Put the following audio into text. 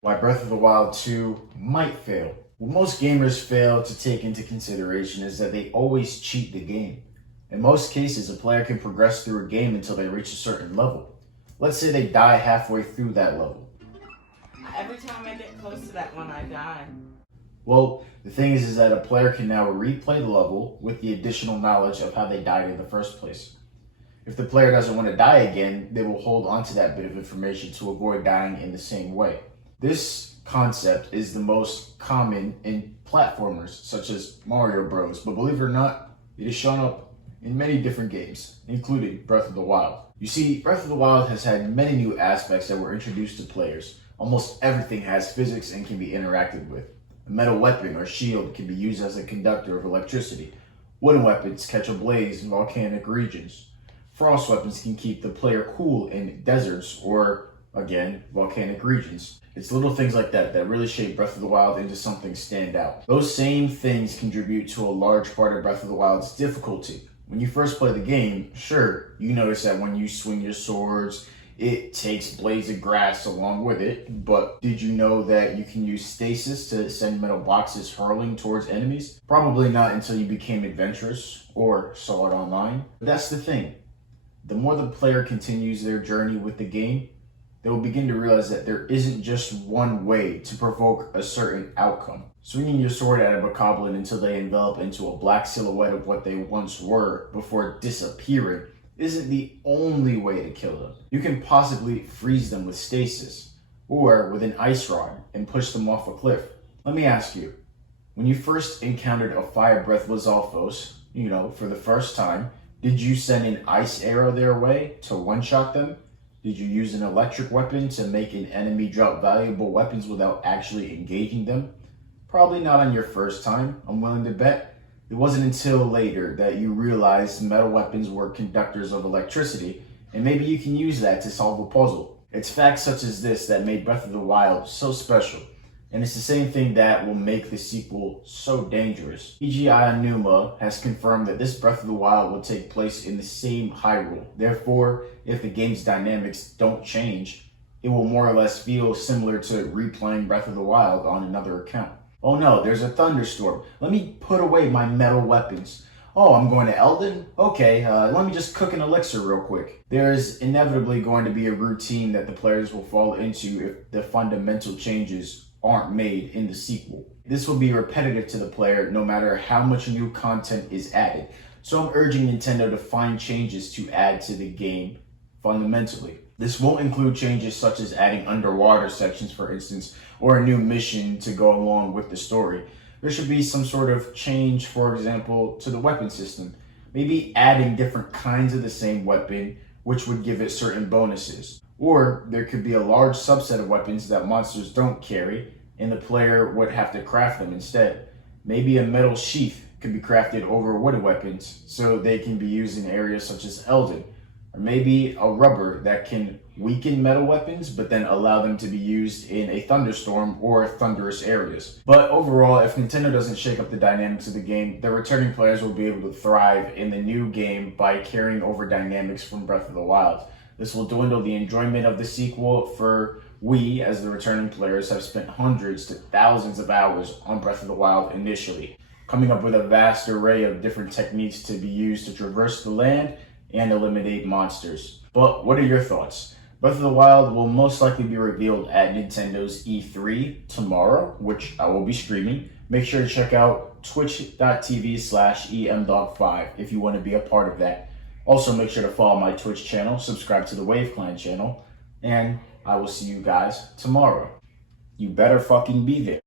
Why Breath of the Wild 2 might fail. What most gamers fail to take into consideration is that they always cheat the game. In most cases, a player can progress through a game until they reach a certain level. Let's say they die halfway through that level. Every time I get close to that one, I die. Well, the thing is that a player can now replay the level with the additional knowledge of how they died in the first place. If the player doesn't want to die again, they will hold onto that bit of information to avoid dying in the same way. This concept is the most common in platformers such as Mario Bros, but believe it or not, it has shown up in many different games, including Breath of the Wild. You see, Breath of the Wild has had many new aspects that were introduced to players. Almost everything has physics and can be interacted with. A metal weapon or shield can be used as a conductor of electricity. Wooden weapons catch a blaze in volcanic regions. Frost weapons can keep the player cool in deserts or, again, volcanic regions. It's little things like that that really shape Breath of the Wild into something stand out. Those same things contribute to a large part of Breath of the Wild's difficulty. When you first play the game, sure, you notice that when you swing your swords, it takes blades of grass along with it, but did you know that you can use stasis to send metal boxes hurling towards enemies? Probably not until you became adventurous or saw it online. But that's the thing. The more the player continues their journey with the game, they will begin to realize that there isn't just one way to provoke a certain outcome. Swinging your sword at a bokoblin until they envelop into a black silhouette of what they once were before disappearing isn't the only way to kill them. You can possibly freeze them with stasis, or with an ice rod and push them off a cliff. Let me ask you, when you first encountered a fire breath Lizalfos, for the first time, did you send an ice arrow their way to one-shot them? Did you use an electric weapon to make an enemy drop valuable weapons without actually engaging them? Probably not on your first time, I'm willing to bet. It wasn't until later that you realized metal weapons were conductors of electricity, and maybe you can use that to solve a puzzle. It's facts such as this that made Breath of the Wild so special, and it's the same thing that will make the sequel so dangerous. EG Aonuma has confirmed that this Breath of the Wild will take place in the same Hyrule. Therefore, if the game's dynamics don't change, it will more or less feel similar to replaying Breath of the Wild on another account. Oh no, there's a thunderstorm. Let me put away my metal weapons. Oh, I'm going to Eldin? Okay, let me just cook an elixir real quick. There's inevitably going to be a routine that the players will fall into if the fundamental changes aren't made in the sequel. This will be repetitive to the player no matter how much new content is added. So I'm urging Nintendo to find changes to add to the game fundamentally. This won't include changes such as adding underwater sections, for instance, or a new mission to go along with the story. There should be some sort of change, for example, to the weapon system. Maybe adding different kinds of the same weapon, which would give it certain bonuses. Or there could be a large subset of weapons that monsters don't carry, and the player would have to craft them instead. Maybe a metal sheath could be crafted over wooden weapons, so they can be used in areas such as Eldin. Or maybe a rubber that can weaken metal weapons, but then allow them to be used in a thunderstorm or thunderous areas. But overall, if Nintendo doesn't shake up the dynamics of the game, the returning players will be able to thrive in the new game by carrying over dynamics from Breath of the Wild. This will dwindle the enjoyment of the sequel, for we, as the returning players, have spent hundreds to thousands of hours on Breath of the Wild initially, coming up with a vast array of different techniques to be used to traverse the land and eliminate monsters. But what are your thoughts? Breath of the Wild will most likely be revealed at Nintendo's E3 tomorrow, which I will be streaming. Make sure to check out twitch.tv/emdog5 if you want to be a part of that. Also, make sure to follow my Twitch channel, subscribe to the Wave Clan channel, and I will see you guys tomorrow. You better fucking be there.